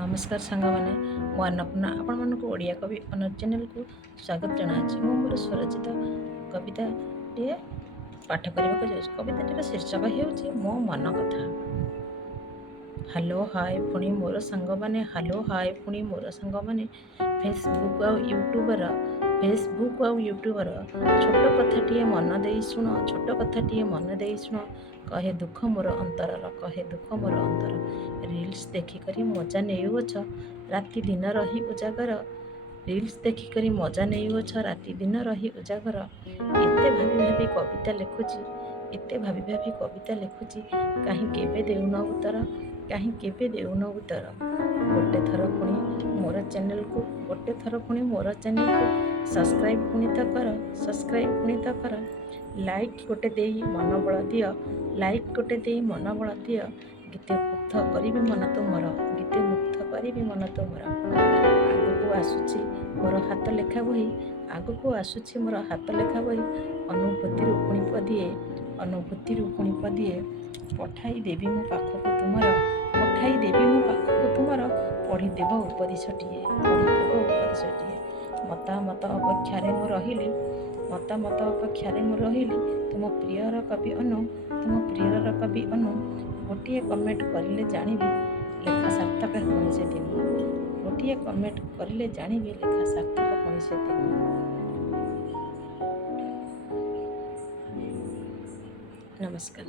नमस्कार सांगमाने मु अन्नपूर्णा आपण मानक ओडिया कवि अनर चैनल को स्वागत जनाछि मु मोर स्वरचित कविता टे पाठ करबा को जाय कविताटीर शीर्षक हेउछि मो मन कथा। हालो हाय पुणी मोर सांग माने हालो हाय पुणी मोर सांग माने फेसबुक आ यूट्यूबर छोट कथाटीए मन देई शुण छोट कथाटीए मन देई शुण कहे दुख मोर अंतरर कहे दुख मोर अंतर रील्स देखिकरी मजा नेउछ राति दिन रही उजागर रील्स देखिकरी मजा नेउछ राति दिन रही उजागर एते भाबी भाबी कविता लिखुची एते भाबी भाबी कविता लिखुची काहे केबे देउन उत्तर काहे केबे देउन उत्तर गोटे थर पुणी मोर चैनल को गोटे थर पुणी मोर चैनल को सब्सक्राइब पुणी तो कर सब्सक्राइब पुणी तो कर लाइक गोटे देई मन बल दियो लाइक गोटे देई मन बल दियो गीते मुग्ध करिबी मन तुमर गीते मुग्ध करिबी मन तुमर आगको आसुची मोर हाथ लेखा बही आगको आसुची मोर हाथ लेखा बही अनुभूति पुणी पदिए पठाई देवी मो पाखक तुमर पठाई देवी मो पाखक तुमर पढ़ीदेव उपदेशटिए मतामत अपेक्षारे मु रहिली मतामत अपेक्षारे मु रहिली तुम प्रियर कवि अनु गोटे कमेंट करिले जानिबी लेखा सार्थक पुणी से दिन गोटे कमेंट करिले जानिबी लेखा सार्थक पुणी से दिन। नमस्कार।